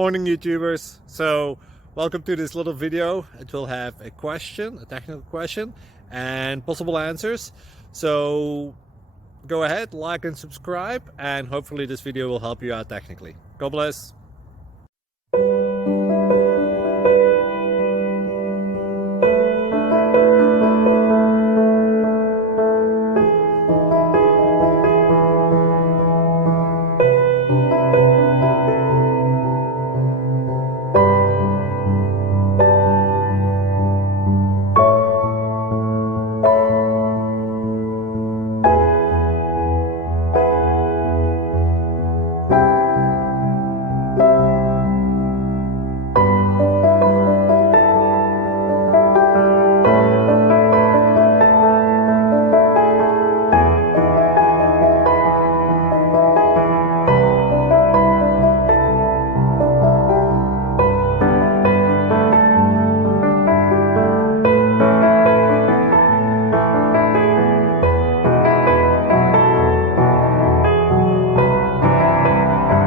Morning YouTubers. So welcome to this little video. It will have a question, a technical question, and possible answers. So go ahead, like and subscribe, and hopefully this video will help you out technically. God bless.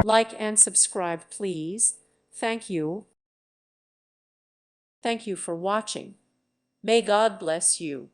Like and subscribe, please. Thank you. Thank you for watching. May God bless you.